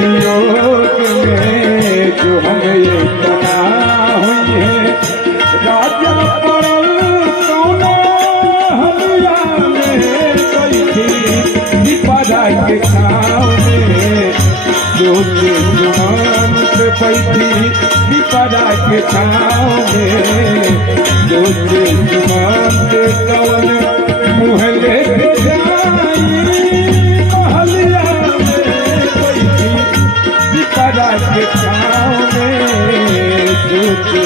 वियोग में जो हमें तना हुई है राजा पड़ल सोना हमिया में कोई थी विपदा के छाव में सोचे जुमान पे बैठी विपदा के छाव में सोचे जुमान पे कवन मुँह लेके जाई महलिया में कोई थी विपदा के छाव में सोचे